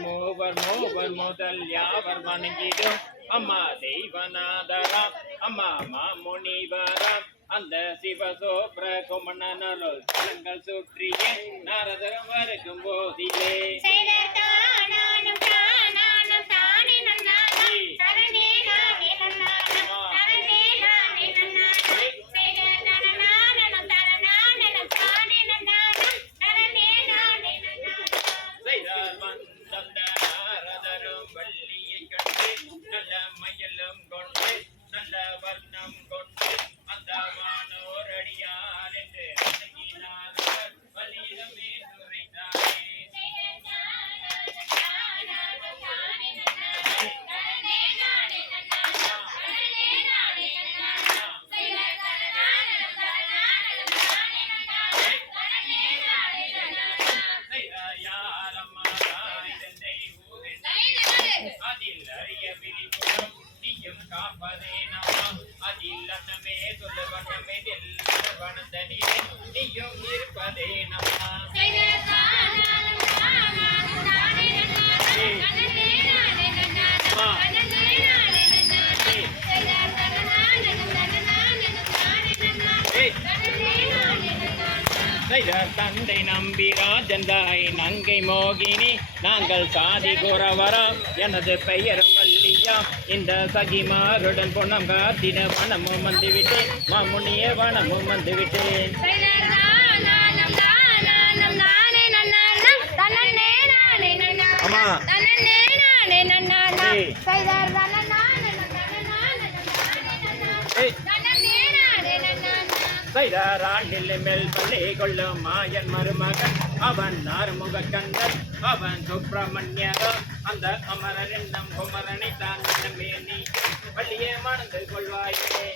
மூவர் மூவர் முதல் யாவர் வணங்கிடும்? அம்மா தெய்வநாதராம். அம்மா மாமுனிவராம். அந்த சிவசோப்ர குமணனருள் தலங்கள் சுற்றியே நாரதரம் வருகும் போதிலே. மயிலும் அதில் அறிய விழிப்புணம் நீயும் வனந்தனிலே நீயும் இருப்பதே நம்ம தந்தை நம்பி ராஜந்தாய் நங்கை மோகினி நாங்கள் சாதி கூறவரம் எனது பெயர் மல்லியா இந்த சகிமாருடன் பொன்னம் காத்திட வனமும் வந்துவிட்டேன் மாமுனிய வனமும் வந்துவிட்டேன் அம்மா. ஏய். செய்தார் ஆண்டில் மேல் பள்ளி கொள்ளும் மாயன் மருமகன் அவன் ஆறுமுக கந்தன் அவன் சுப்பிரமணியரோ அந்த அமரன் நம் குமரனை தான் மேனி பள்ளியே மணந்து கொள்வாயே